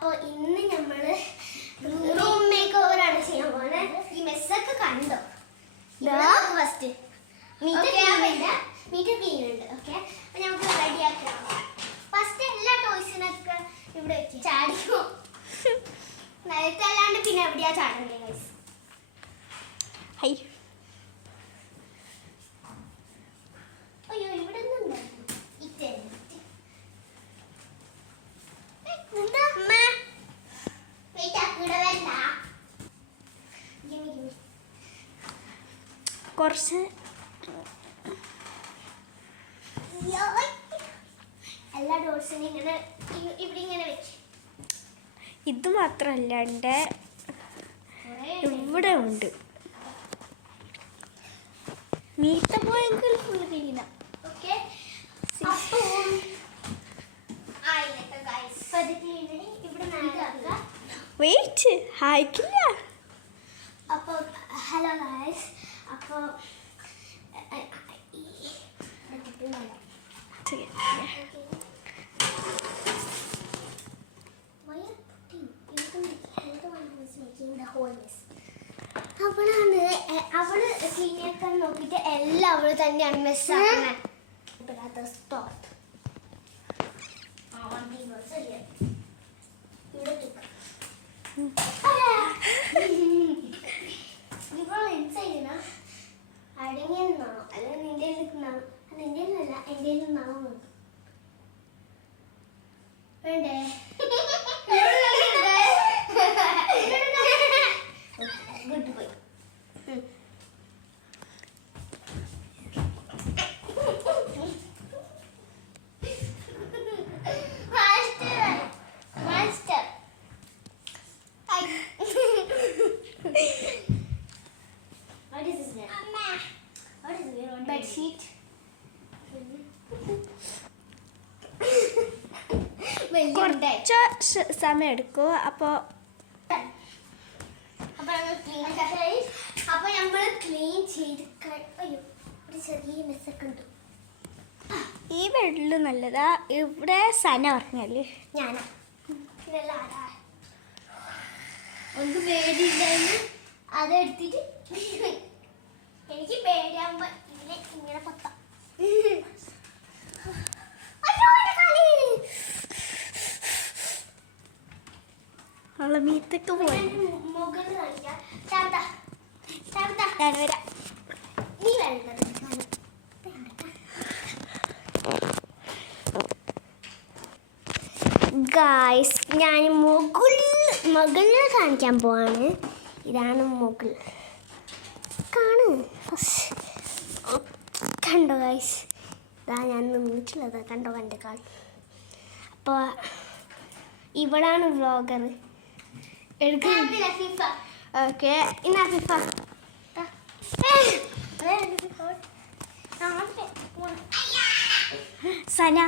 അപ്പോൾ ഇന്ന് നമ്മൾ റൂം മേക്ക് ഓവർ ആണ് ചെയ്യാൻ പോകുന്നത്. ഈ മെസ്സൊക്കെ കണ്ടോ? ഫസ്റ്റ് മീറ്റർ ക്ലീൻ ഉണ്ട്. ഓക്കെ, അപ്പൊ നമുക്ക് റെഡിയാക്കാം. ഫസ്റ്റ് എല്ലാ ടോയ്സിനൊക്കെ ഇവിടെ വെച്ച് ചാടിക്കും. നിലത്തല്ലാണ്ട് പിന്നെ എവിടെയാ ചാടണ്ടേ ഗൈസ്? ഹൈ അയ്യോ, ഇവിടെ നിന്നുണ്ട് കുറച്ച് എല്ലാ ഡോർസിനും ഇങ്ങനെ ഇവിടെ ഇങ്ങനെ വെച്ച്. ഇത് മാത്രമല്ലാണ്ട് ഇവിടെ ഉണ്ട്. മീത്ത പോയെങ്കിൽ ഫുൾ ക്ലീന. ഓക്കെ, അപ്പോൾ ഇവിടെ വെയിറ്റ് ആയിട്ടില്ല. അപ്പോൾ ഹലോ ഗൈസ്, അപ്പോൾ അവള് ക്ലീനാക്കാൻ നോക്കിയിട്ട് എല്ലാം അവള് തന്നെയാണ് മെസ്സാക്കുന്നത്. സ്റ്റോപ്പ്. ഇപ്പോൾ എന്ത് അടങ്ങിയെന്നാണോ അല്ലെങ്കിൽ നിന്റെ നിൽക്കുന്നതാണോ? നിന്റെ അല്ല, എൻ്റെ നിന്നാണോ വേണ്ടേ? ഗുഡ് പോയി. What is this name? What is it? Bed sheet. കുറച്ച് സമയം എടുക്കും. അപ്പോൾ നമ്മൾ ക്ലീൻ ചെയ്ത് അയ്യോ, ഒരു ചെറിയ മെസ്സൊക്കെ ഉണ്ട്. ഈ ബെഡിൽ നല്ലതാ. ഇവിടെ സന പറഞ്ഞല്ലേ ഞാനാ ഒന്ന് പേടിയില്ലായിരുന്നു. അതെടുത്തിട്ട് എനിക്ക് പേടിയാകുമ്പോ ഇങ്ങനെ പൊത്താം. അവളെ മീത്തൊക്കെ പോയി. മുകളിൽ കാണിക്കാം. ഞാൻ വരാം. നീ വേണ്ടത് ഗായ്സ്, ഞാൻ മുകളിൽ കാണിക്കാൻ പോവാണ്. ഇതാണ് മുകൾ. കാണ് കണ്ടോ ഗായ്സ്? ഇതാ ഞാൻ നിന്നിട്ടുള്ളത്. കണ്ടോ എൻ്റെ കാൽ? അപ്പോൾ ഇവിടാണ് വ്ളോഗർ എടുക്കുന്നത്. ഓക്കെ, ഇന്നാ ഫിഫ സന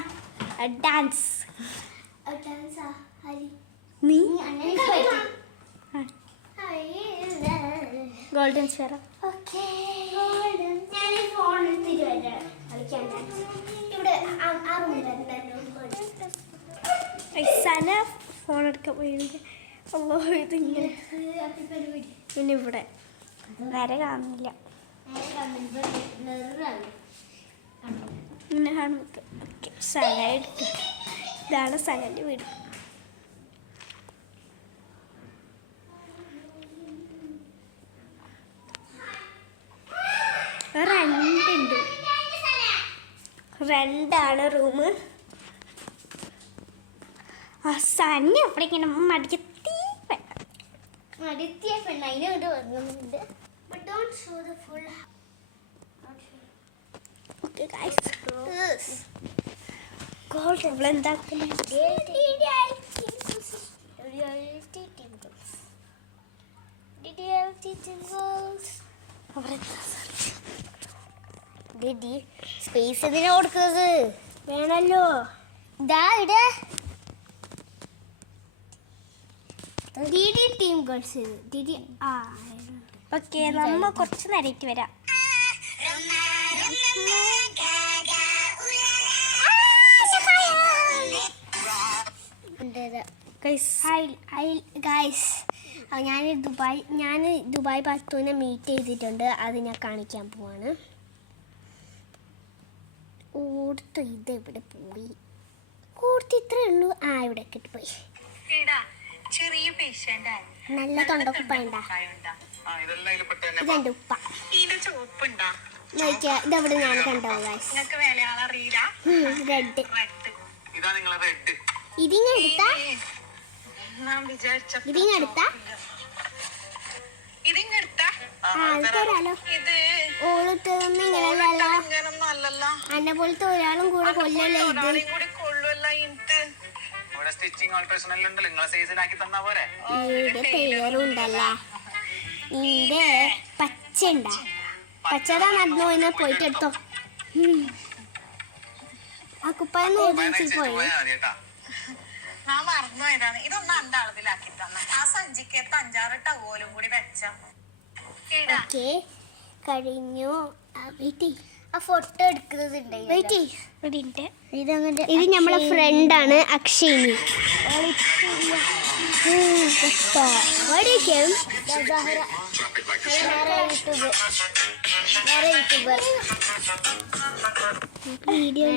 ഡാൻസ്. നീ ഗോൾഡൻ സ്ഫിയർ. സന ഫോൺ എടുക്കാൻ പോയി. അല്ലോ, ഇതിങ്ങനെ പിന്നെ ഇവിടെ വരെ കാണുന്നില്ല. ഇങ്ങനെ കാണുന്നത്. ഓക്കെ, സന എടുക്കുക. ഇതാണ് സനൻ്റെ വീട്. രണ്ടുണ്ട്. രണ്ടാണ് റൂം. ആ സന അവിടെ ഇങ്ങനെ മടിത്തിയ പെണ്ണ അതിനോട് വരുന്നുണ്ട്. ഓക്കെ ഗൈസ്, ഗോൾഡ് അവളെന്താക്കുന്നത്? സ്പേസ് എന്തിനാ കൊടുക്കുന്നത്? വേണല്ലോ. ഇതാ ഇവിടെ ടീം ഗേൾസ്. ഓക്കെ, നമ്മ കുറച്ച് നേരമായിട്ട് വരാം. ഗൈസ് ഞാൻ ദുബായ് പത്തുവിനെ മീറ്റ് ചെയ്തിട്ടുണ്ട്. അത് ഞാൻ കാണിക്കാൻ പോവാണ്. ഓർത്ത് ഇത് ഇവിടെ പോയി. ഓർത്ത് ഇത്രേ ഉള്ളൂ. ഇവിടെ കിട്ടിപ്പോയി. ചെറിയ പേഷ്യന്റ് നല്ല തൊണ്ടക്കുപ്പണ്ട. ഇതെന്റെ ഉപ്പ നോക്കിയാ ഇതെവിടെ ഞാൻ കണ്ടോ ഗൈസ്. റെഡ് ഇതിങ്ങെടുത്താ തരാലോ. ഓളിട്ടൊന്നും ഇങ്ങനെയല്ലോ. എന്നെ പോലത്തെ ഒരാളും കൂടെ കൊല്ലല്ലേ ഇത്. ഈടെ പേരുണ്ടല്ലേ. ഈടെ പച്ച ഉണ്ടാ. പച്ചതാ നടന്നു പോയിന്ന് പോയിട്ട് എടുത്തോ. ആ കുപ്പായം നോക്കി പോയി. ഞാൻ മറന്നുപോയതാണ്. ഇതൊന്നും എന്റെ അളവിലാക്കി തന്നെ. ആ സഞ്ചിക്കത്ത് 5-6 ടവലും കൂടി വെച്ച കഴിഞ്ഞു. ആ ഫോട്ടോ എടുക്കുന്നത് ഇത് നമ്മളെ ഫ്രണ്ടാണ് അക്ഷയിനി. YouTuber video